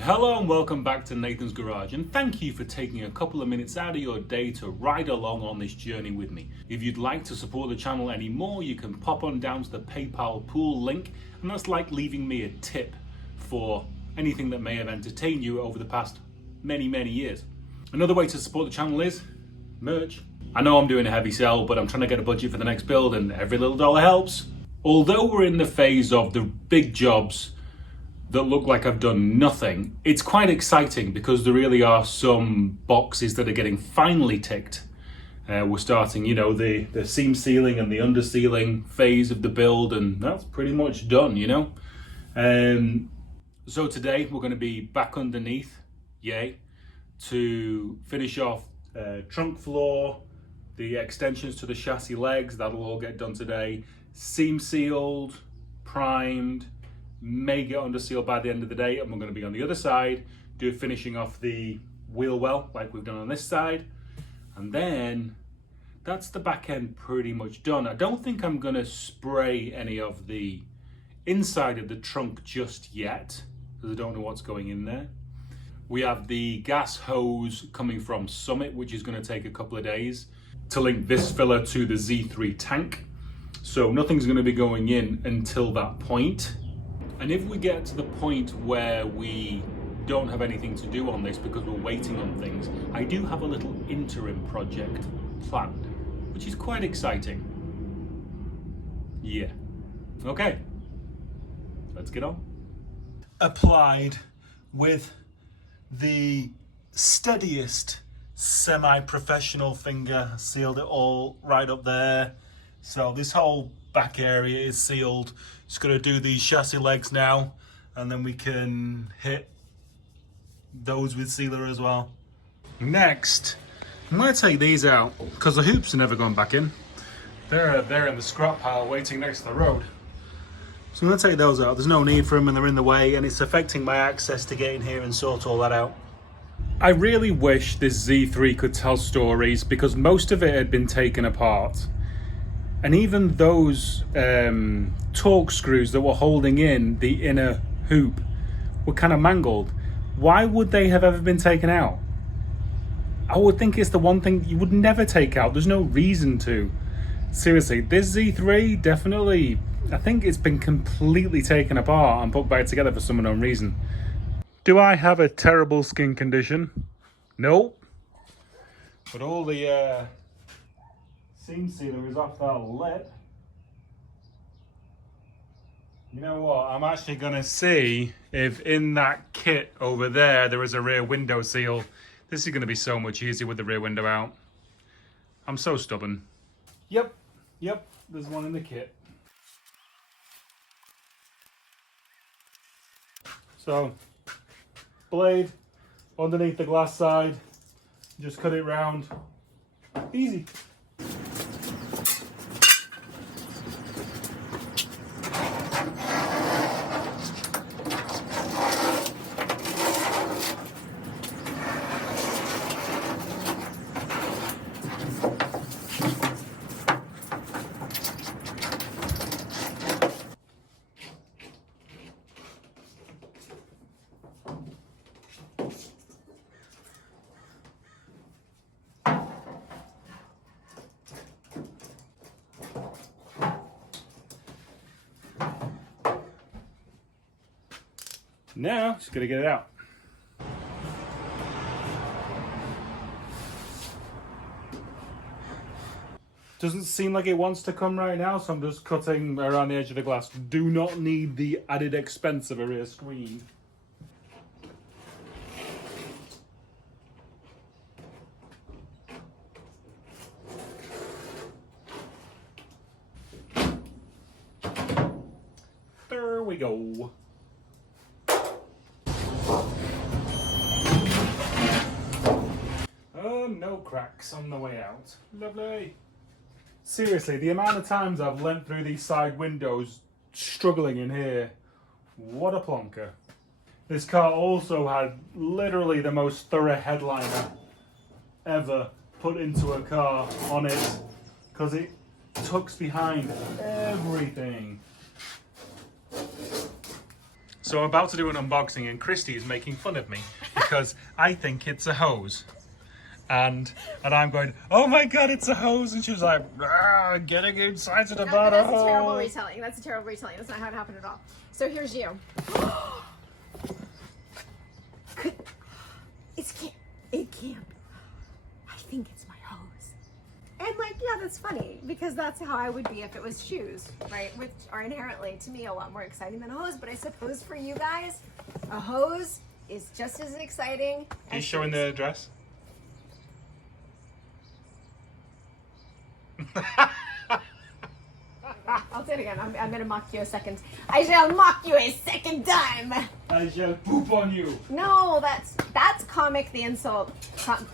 Hello and welcome back to Nathan's Garage, and thank you for taking a couple of minutes out of your day to ride along on this journey with me. If you'd like to support the channel any more, you can pop on down to the PayPal pool link, and that's like leaving me a tip for anything that may have entertained you over the past many years. Another way to support the channel is merch. I know I'm doing a heavy sell, but I'm trying to get a budget for the next build, and every little dollar helps. Although we're in the phase of the big jobs that look like I've done nothing, it's quite exciting because there really are some boxes that are getting finally ticked. We're starting, the seam sealing and the under sealing phase of the build, and that's pretty much done, So today we're going to be back underneath, yay, to finish off trunk floor, the extensions to the chassis legs, that'll all get done today. Seam sealed, primed, may get under seal by the end of the day, and we're going to be on the other side finishing off the wheel well like we've done on this side, and then that's the back end pretty much done. I don't think I'm going to spray any of the inside of the trunk just yet because I don't know what's going in there. We have the gas hose coming from Summit, which is going to take a couple of days to link this filler to the Z3 tank, so nothing's going to be going in until that point. And if we get to the point where we don't have anything to do on this because we're waiting on things, I do have a little interim project planned, which is quite exciting. Yeah. Okay. Let's get on. Applied with the steadiest semi-professional finger, sealed it all right up there. So this whole back area is sealed. Just going to do these chassis legs now, and then we can hit those with sealer as well. Next, I'm going to take these out because the hoops are never going back in. They're in the scrap pile waiting next to the road. So I'm going to take those out. There's no need for them and they're in the way, and it's affecting my access to get in here and sort all that out. I really wish this Z3 could tell stories because most of it had been taken apart. And even those torque screws that were holding in the inner hoop were kind of mangled. Why would they have ever been taken out? I would think it's the one thing you would never take out. There's no reason to. Seriously, this Z3 definitely, I think it's been completely taken apart and put back together for some unknown reason. Do I have a terrible skin condition? Nope. But all the seam sealer is off that lip. You know what? I'm actually going to see if in that kit over there is a rear window seal. This is going to be so much easier with the rear window out. I'm so stubborn. Yep, there's one in the kit. So, blade underneath the glass side. Just cut it round. Easy. Now, just gotta get it out. Doesn't seem like it wants to come right now, so I'm just cutting around the edge of the glass. Do not need the added expense of a rear screen. There we go. Oh, no cracks on the way out. Lovely. Seriously, the amount of times I've leant through these side windows struggling in here. What a plonker. This car also had literally the most thorough headliner ever put into a car on it because it tucks behind everything. So I'm about to do an unboxing and Christy is making fun of me because I think it's a hose. And I'm going, oh my god, it's a hose. And she was like, getting excited about a hose. That's a terrible retelling. That's a terrible retelling. That's not how it happened at all. So here's you. It can't be. I think it's my hose. And like, yeah, that's funny because that's how I would be if it was shoes, right? Which are inherently, to me, a lot more exciting than a hose. But I suppose for you guys, a hose is just as exciting. Are you showing the address? I'll say it again. I'm going to mock you a second. I shall mock you a second time. I shall poop on you. No, that's comic the insult.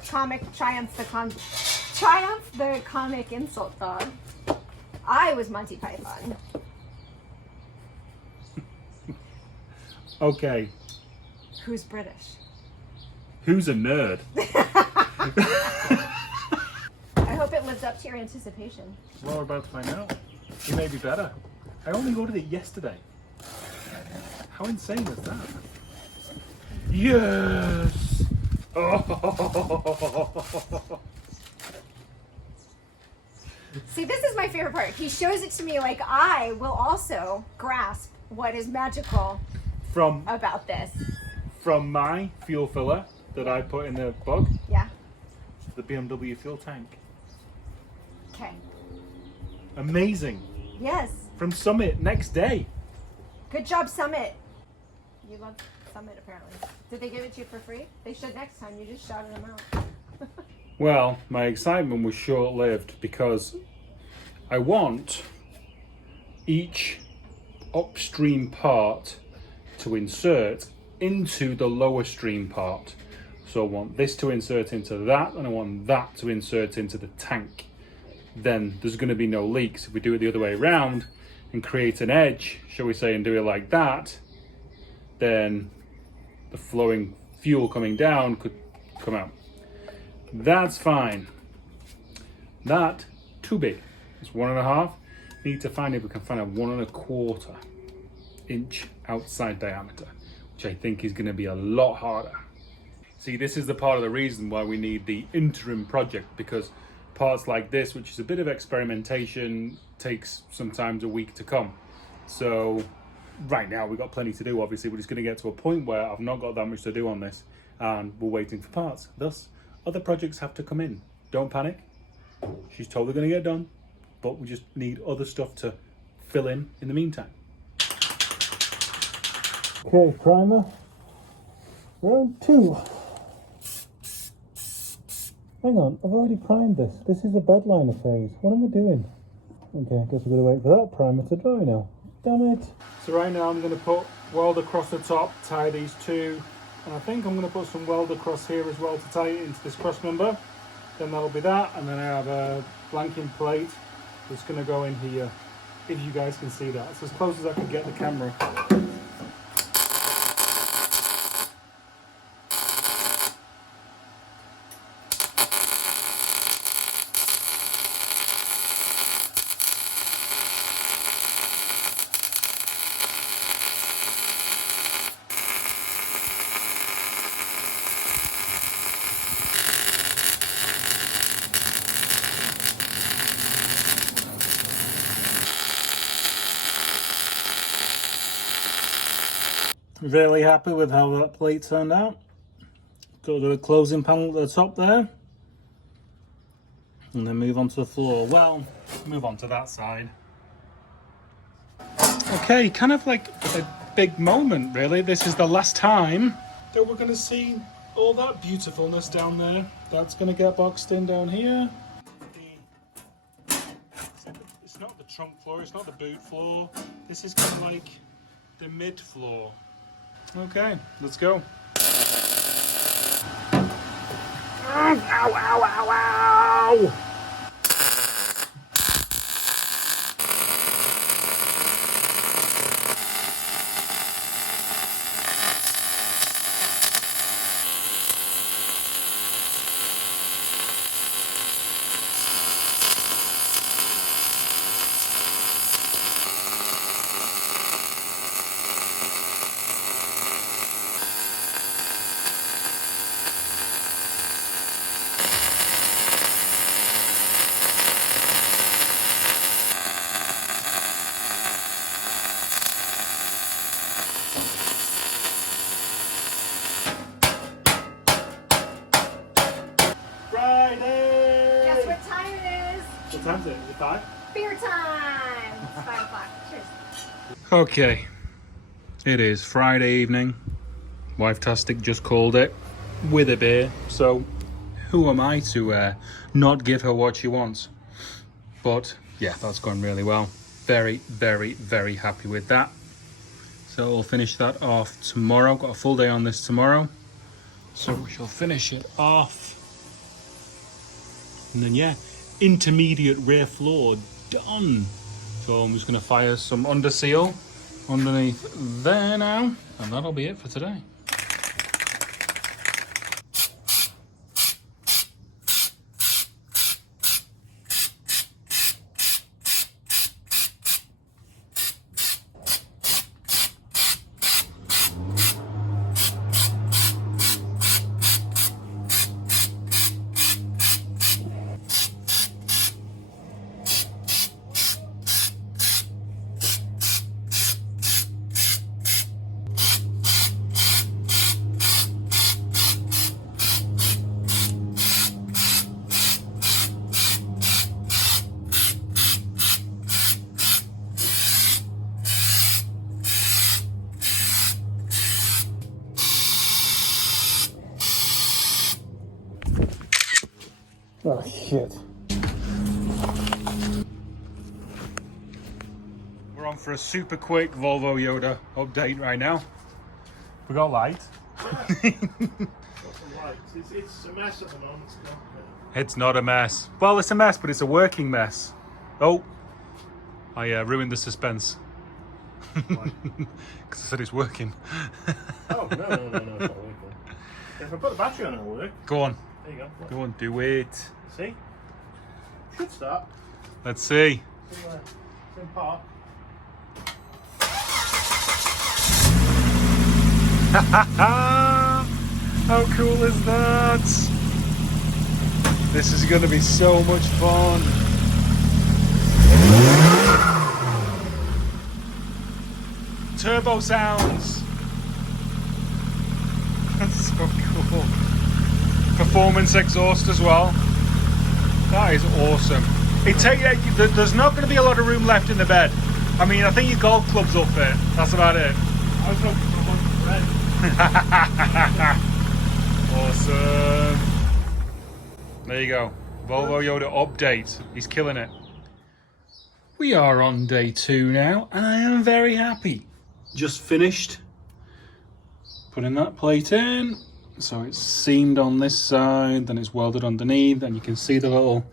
Comic triumph the comic insult dog. I was Monty Python. Okay. Who's British? Who's a nerd? I hope it lived up to your anticipation. Well, we're about to find out. It may be better. I only ordered it yesterday. How insane is that? Yes! Oh. See, this is my favorite part. He shows it to me like I will also grasp what is magical about this. From my fuel filler that I put in the bug. Yeah. The BMW fuel tank. Okay. Amazing. Yes. From Summit next day. Good job, Summit. You love Summit, apparently. Did they give it to you for free? They should next time. You just shouted them out. Well, my excitement was short-lived because I want each upstream part to insert into the lower stream part. So I want this to insert into that, and I want that to insert into the tank. Then there's going to be no leaks. If we do it the other way around and create an edge, shall we say, and do it like that, then the flowing fuel coming down could come out. That's fine. That too big. It's 1.5. Need to find if we can find a 1.25 inch outside diameter, which I think is going to be a lot harder. See, this is the part of the reason why we need the interim project, because parts like this, which is a bit of experimentation, takes sometimes a week to come. So right now we've got plenty to do. Obviously, we're just going to get to a point where I've not got that much to do on this and we're waiting for parts. Thus, other projects have to come in. Don't panic. She's totally going to get done, but we just need other stuff to fill in the meantime. Okay, primer. Round 2. Hang on, I've already primed this. This is a bedliner phase. What am I doing? Okay, I guess we're going to wait for that primer to dry now. Damn it. So right now I'm going to put weld across the top, tie these two, and I think I'm going to put some weld across here as well to tie it into this cross member. Then that'll be that, and then I have a blanking plate that's going to go in here, if you guys can see that. It's as close as I can get the camera. Really happy with how that plate turned out. Go to the closing panel at the top there. And then move on to the floor. Well, move on to that side. Okay, kind of like a big moment really. This is the last time that we're going to see all that beautifulness down there. That's going to get boxed in down here. It's not the trunk floor, it's not the boot floor. This is kind of like the mid floor. Okay, let's go. Ow, ow, ow, ow! time is it? Is it 5? Beer time! It's 5 o'clock. Cheers. Okay. It is Friday evening. Wife-tastic just called it with a beer. So who am I to not give her what she wants? But yeah, that's gone really well. Very, very, very happy with that. So we'll finish that off tomorrow. Got a full day on this tomorrow. So we shall finish it off. And then yeah, intermediate rear floor done. So I'm just going to fire some under seal underneath there now. And that'll be it for today. Oh shit. We're on for a super quick Volvo Yoda update right now. We got light. It's a mess at the moment. It's not a mess. Well, it's a mess, but it's a working mess. Oh, I ruined the suspense. Why? Because I said it's working. Oh, no, it's not working. If I put the battery on, it'll work. Go on. There you go. Go on, do it. See? Should start. Let's see. It's in park. How cool is that? This is going to be so much fun. Turbo sounds. That's so cool. Performance exhaust as well. That is awesome. There's not going to be a lot of room left in the bed. I mean, I think your golf clubs will fit. That's about it. I was hoping for one for red. Awesome. There you go. Volvo Yoda update. He's killing it. We are on day 2 now, and I am very happy. Just finished putting that plate in. So it's seamed on this side, then it's welded underneath, and you can see the little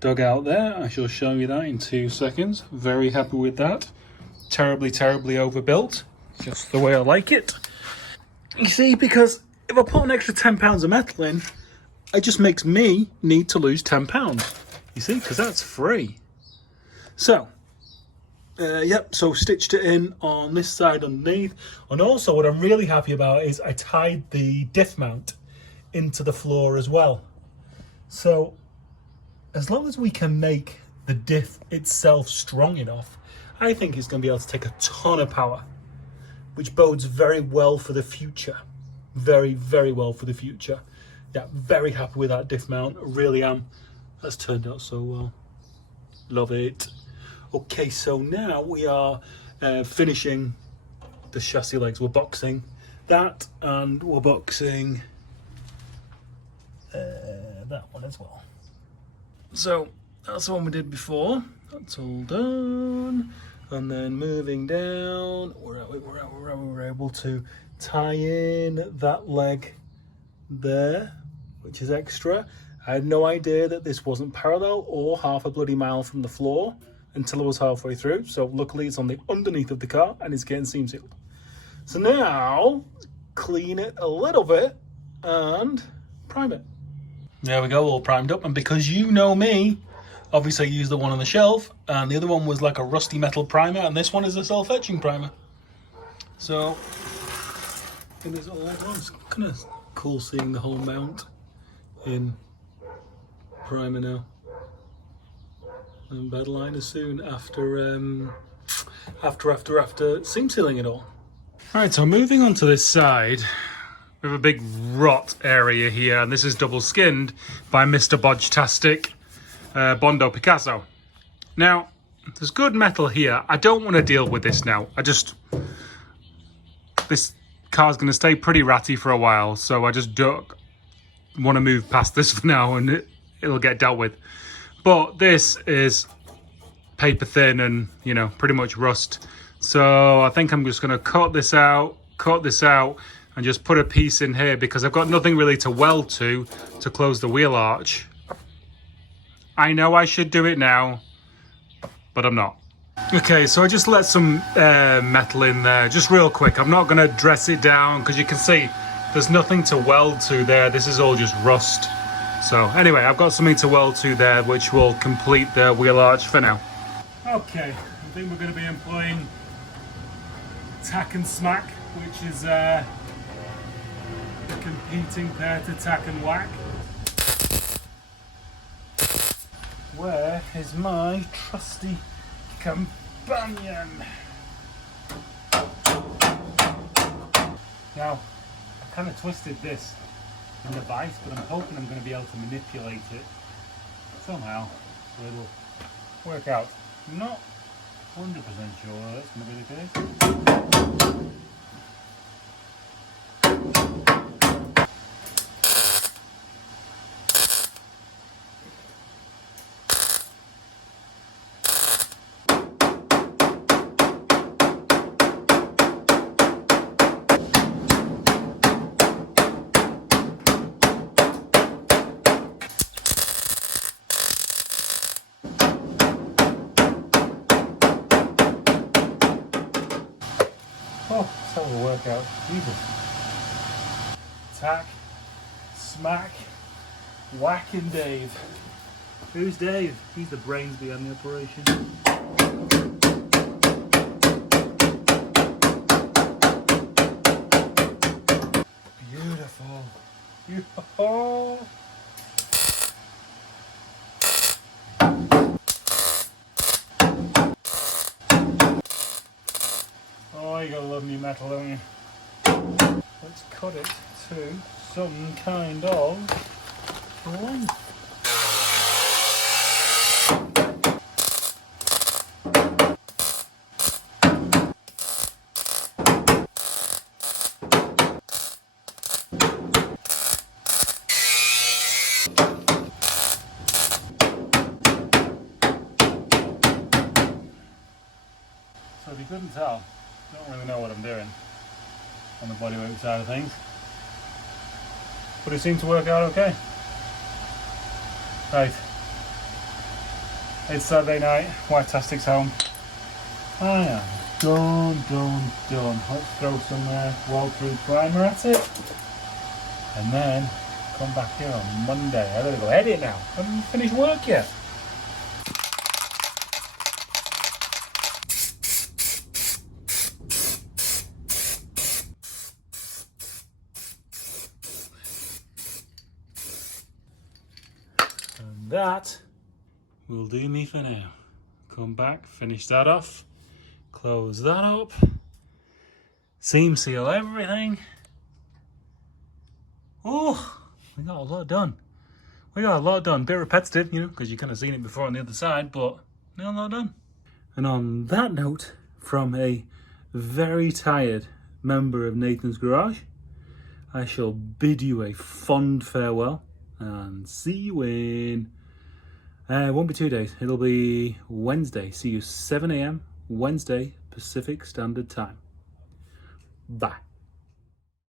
dugout there. I shall show you that in 2 seconds. Very happy with that. Terribly, terribly overbuilt. Just the way I like it. You see, because if I put an extra £10 of metal in, it just makes me need to lose £10. You see, because that's free. So, yep, so stitched it in on this side underneath. And also what I'm really happy about is I tied the diff mount into the floor as well. So as long as we can make the diff itself strong enough, I think it's going to be able to take a ton of power, which bodes very well for the future. Very, very well for the future. Yeah, very happy with that diff mount. Really am. That's turned out so well. Love it. Okay, so now we are finishing the chassis legs. We're boxing that, and we're boxing that one as well. So that's the one we did before. That's all done. And then moving down, we're able to tie in that leg there, which is extra. I had no idea that this wasn't parallel or half a bloody mile from the floor until I was halfway through. So luckily it's on the underneath of the car and it's getting seam sealed. So now clean it a little bit and prime it. There we go, all primed up. And because you know me, obviously I used the one on the shelf, and the other one was like a rusty metal primer, and this one is a self-etching primer. So it is all done. It's kind of cool seeing the whole mount in primer now. And bed liner soon after seam sealing it all. Alright, so moving on to this side, we have a big rot area here, and this is double skinned by Mr. Bodgetastic. Bondo Picasso. Now, there's good metal here. I don't want to deal with this now. This car's going to stay pretty ratty for a while, so I just don't want to move past this for now, and it'll get dealt with. But this is paper thin and, you know, pretty much rust. So I think I'm just going to cut this out, and just put a piece in here because I've got nothing really to weld to close the wheel arch. I know I should do it now, but I'm not. Okay, so I just let some metal in there, just real quick. I'm not going to dress it down because you can see there's nothing to weld to there. This is all just rust. So anyway, I've got something to weld to there, which will complete the wheel arch for now. Okay, I think we're going to be employing tack and smack, which is the competing pair to tack and whack. Where is my trusty companion? Now, I kind of twisted this in the vise, but I'm hoping I'm going to be able to manipulate it somehow so it'll work out. I'm not 100% sure that's going to be the case. Oh, that's how it'll work out. Jesus. Tack, smack, whacking Dave. Who's Dave? He's the brains behind the operation. Beautiful. Beautiful. Oh, you gotta love new metal, don't you? Let's cut it to some kind of length. So if you couldn't tell, I don't really know what I'm doing on the bodywork side of things, but it seemed to work out okay. Right, it's Saturday night, White-Tastic's home. I am done. Let's throw some wall-through primer at it, and then come back here on Monday. I gotta go edit now. I haven't finished work yet. And that will do me for now. Come back, finish that off, close that up, seam seal everything. Oh, we got a lot done. Bit repetitive, you know, because you kind of seen it before on the other side, but we got a lot done. And on that note, from a very tired member of Nathan's Garage, I shall bid you a fond farewell and see you in, it won't be 2 days, it'll be Wednesday. See you 7 a.m. Wednesday, Pacific Standard Time. Bye.